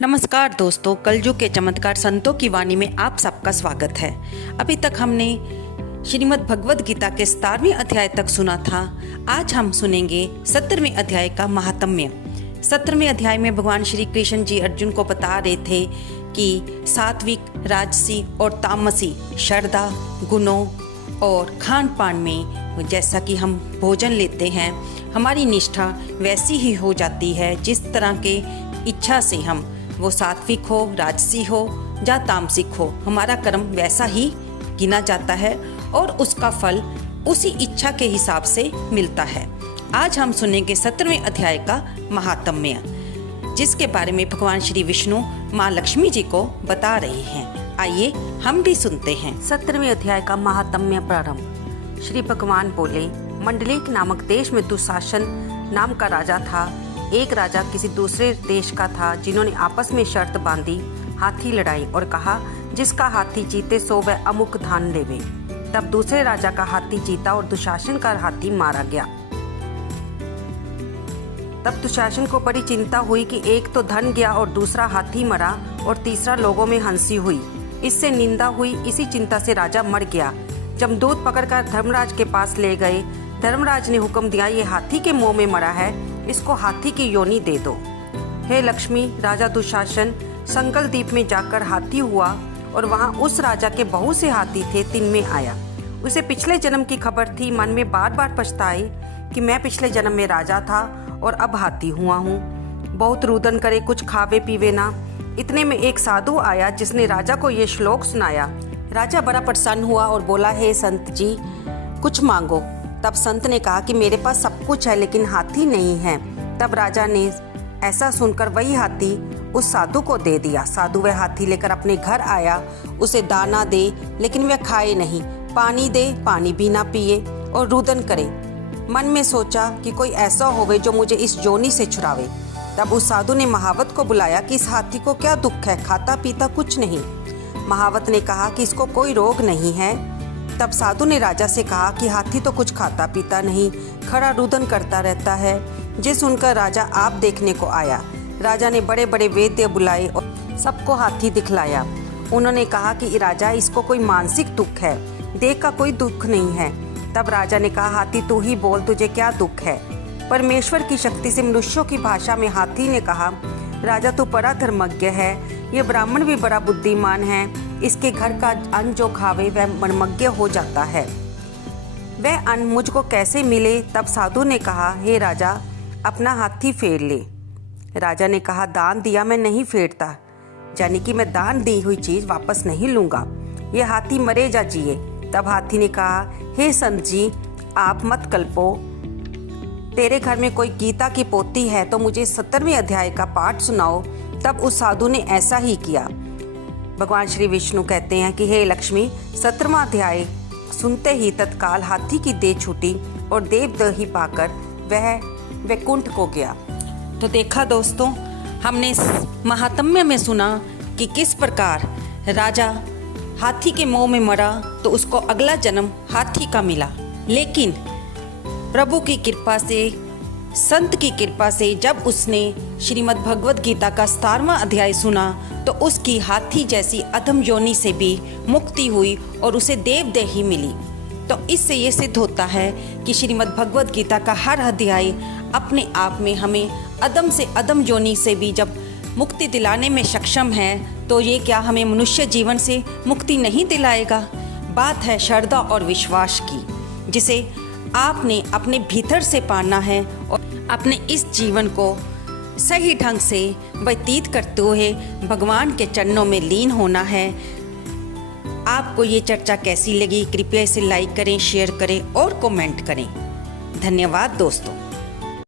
नमस्कार दोस्तों, कलयुग के चमत्कार संतों की वाणी में आप सबका स्वागत है। अभी तक हमने श्रीमद् भगवद गीता के 17वें अध्याय तक सुना था। आज हम सुनेंगे 17वें अध्याय का महात्म्य। 17वें अध्याय में भगवान श्री कृष्ण जी अर्जुन को बता रहे थे कि सात्विक, राजसी और तामसी श्रद्धा, गुणों और खान पान में जैसा कि हम भोजन लेते हैं, हमारी निष्ठा वैसी ही हो जाती है जिस तरह के इच्छा से हम वो सात्विक हो, राजसी हो या तामसिक हो, हमारा कर्म वैसा ही गिना जाता है और उसका फल उसी इच्छा के हिसाब से मिलता है। आज हम सुनेंगे 17वें अध्याय का महात्म्य, जिसके बारे में भगवान श्री विष्णु माँ लक्ष्मी जी को बता रहे हैं। आइए हम भी सुनते हैं। 17वें अध्याय का महात्म्य प्रारंभ। श्री भगवान बोले, मंडलिक नामक देश में दुशासन नाम का राजा था। एक राजा किसी दूसरे देश का था, जिन्होंने आपस में शर्त बांधी, हाथी लड़ाई और कहा, जिसका हाथी जीते सो वह अमुक धान लेवे। तब दूसरे राजा का हाथी जीता और दुशासन का हाथी मारा गया। तब दुशासन को बड़ी चिंता हुई कि एक तो धन गया और दूसरा हाथी मरा और तीसरा लोगों में हंसी हुई। इससे निंदा हुई। इसी चिंता से राजा मर गया। जमदूत पकड़कर धर्मराज के पास ले गए। धर्मराज ने हुक्म दिया, ये हाथी के मुंह में मरा है, इसको हाथी की योनि दे दो। हे लक्ष्मी, राजा दुशासन संकल द्वीप में जाकर हाथी हुआ और वहां उस राजा के बहुत से हाथी थे, तिन में आया। उसे पिछले जन्म की खबर थी। मन में बार बार पछताए कि मैं पिछले जन्म में राजा था और अब हाथी हुआ हूँ। बहुत रुदन करे, कुछ खावे पीवे ना। इतने में एक साधु आया जिसने राजा को ये श्लोक सुनाया। राजा बड़ा प्रसन्न हुआ और बोला, हे संत जी, कुछ मांगो। तब संत ने कहा कि मेरे पास सब कुछ है लेकिन हाथी नहीं है। तब राजा ने ऐसा सुनकर वही हाथी उस साधु को दे दिया। साधु वह हाथी लेकर अपने घर आया। उसे दाना दे लेकिन वह खाए नहीं, पानी दे, पानी भी ना पिए और रुदन करे। मन में सोचा कि कोई ऐसा होवे जो मुझे इस जोनी से छुड़ावे। तब उस साधु ने महावत को बुलाया कि इस हाथी को क्या दुख है, खाता पीता कुछ नहीं। महावत ने कहा कि इसको कोई रोग नहीं है। तब साधु ने राजा से कहा कि हाथी तो कुछ खाता पीता नहीं, खड़ा रुदन करता रहता है। जे सुनकर राजा आप देखने को आया। राजा ने बड़े बड़े वैद्य बुलाए और सबको हाथी दिखलाया। उन्होंने कहा कि राजा, इसको कोई मानसिक दुख है, देह का कोई दुख नहीं है। तब राजा ने कहा, हाथी तू ही बोल, तुझे क्या दुख है। परमेश्वर की शक्ति से मनुष्यों की भाषा में हाथी ने कहा, राजा तू बड़ा धर्मज्ञ है, ये ब्राह्मण भी बड़ा बुद्धिमान है। इसके घर का अन्न जो खावे वह मनमज्ञ हो जाता है। वह अन्न मुझको कैसे मिले। तब साधु ने कहा, हे राजा, अपना हाथी फेर ले। राजा ने कहा, दान दिया मैं नहीं फेरता, यानी कि मैं दान दी हुई चीज वापस नहीं लूंगा। ये हाथी मरे जा जिए। तब हाथी ने कहा, हे संत जी, आप मत कल्पो। तेरे घर में कोई गीता की पोती है तो मुझे 17वें अध्याय का पाठ सुनाओ। तब उस साधु ने ऐसा ही किया। भगवान श्री विष्णु कहते हैं कि हे लक्ष्मी, 17वां अध्याय सुनते ही तत्काल हाथी की देह छूटी और देवदही पाकर वह वैकुंठ को गया। तो देखा दोस्तों, हमने महात्म्य में सुना कि किस प्रकार राजा हाथी के मुंह में मरा तो उसको अगला जन्म हाथी का मिला। लेकिन प्रभु की कृपा से, संत की कृपा से जब उसने श्रीमद् भगवद गीता का 17वां अध्याय सुना तो उसकी हाथी जैसी अधम योनि से भी मुक्ति हुई और उसे देवदेही मिली। तो इससे ये सिद्ध होता है कि श्रीमद् भगवद गीता का हर अध्याय अपने आप में हमें अधम से अधम योनि से भी जब मुक्ति दिलाने में सक्षम है, तो ये क्या हमें मनुष्य जीवन से मुक्ति नहीं दिलाएगा। बात है श्रद्धा और विश्वास की, जिसे आपने अपने भीतर से पाना है और अपने इस जीवन को सही ढंग से व्यतीत करते हुए भगवान के चरणों में लीन होना है। आपको ये चर्चा कैसी लगी, कृपया इसे लाइक करें, शेयर करें और कमेंट करें। धन्यवाद दोस्तों।